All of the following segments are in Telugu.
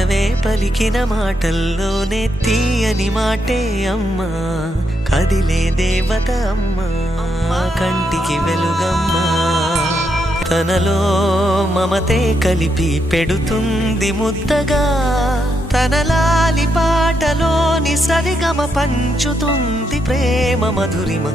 పెదవే పలికిన మాటల్లోనే తీయని మాటే అమ్మా, కదిలే దేవత అమ్మా, కంటికి వెలుగమ్మా. తనలో మమతే కలిపి పెడుతుంది ముద్దగా, తన లాలి పాటలోని సరిగమ పంచుతుంది ప్రేమ మధురిమ.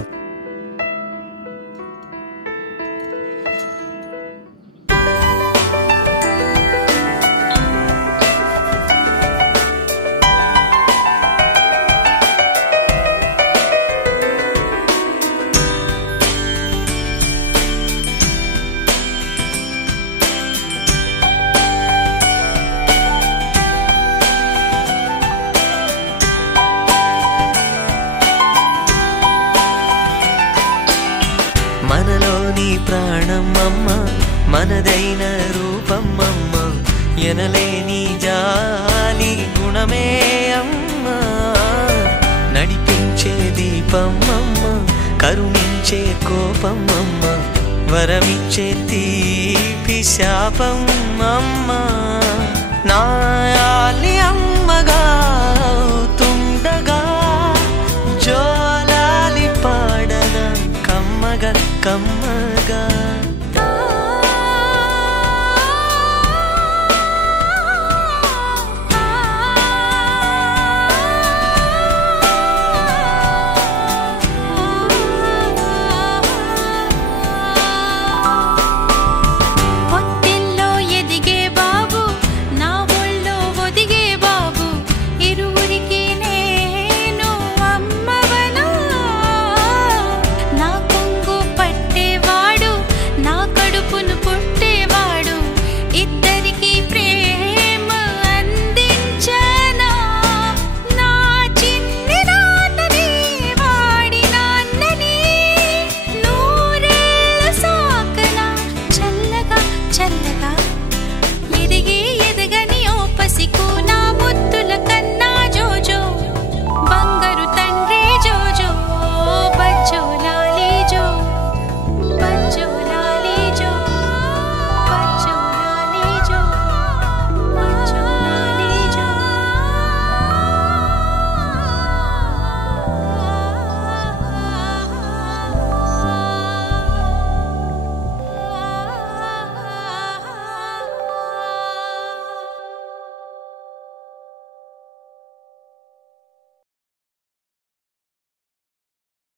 మనలోని ప్రాణం అమ్మ, మనదైన రూపం అమ్మ, ఎనలేని జాలి గుణమే అమ్మ. నడిపించే దీపం అమ్మ, కరుణించే కోపం అమ్మ, వరమిచ్చే తీపి శాపం అమ్మ. నా